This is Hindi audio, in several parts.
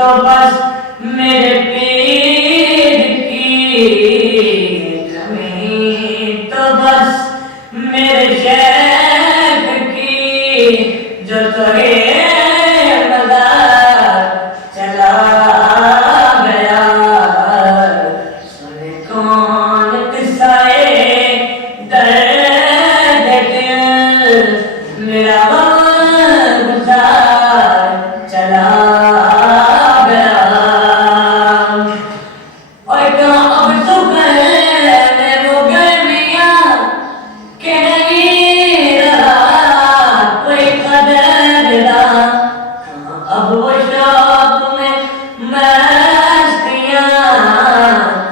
तो बस मेरे पीर की कमी, तो बस मेरे शेख की जो तोहे मज़ार चला गया। सुने कौन किस्साए दर्द दिल, मेरा गुज़ार चला गया। और कहाँ अब तो गए वो गर्मियाँ के नहीं रहा कोई कदरदां। कहाँ अब वो शौक में मस्तियाँ,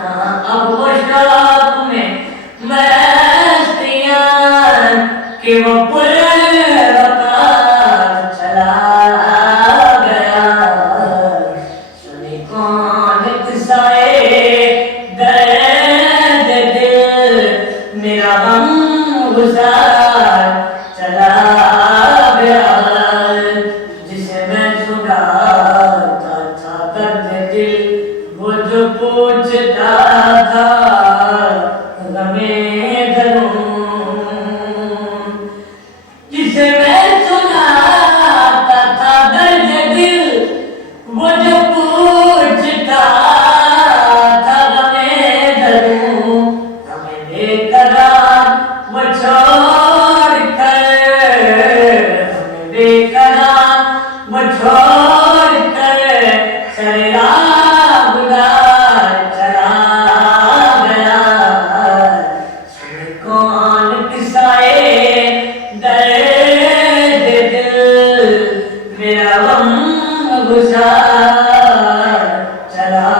कहाँ अब वो शौक में मस्तियाँ कि वो चला गया। सुनी कौन किस्साए दर्द दिल, मेरा गम गुज़ार चला गया। जिसे मैं छुड़ाता था दर्द दिल, वो जो पूछता था गमे दरूं। जिसे मैं सुनाता था दर्द दिल, वो जो पूछता था गमे दरूं। हमें बेकरार वो छोड़ कर, हमें बेकरार वो छोड़ कर सरेराह गुज़ार चला गया। सुने कौन किस्साए दर्द दिल, मेरा गम गुज़ार चला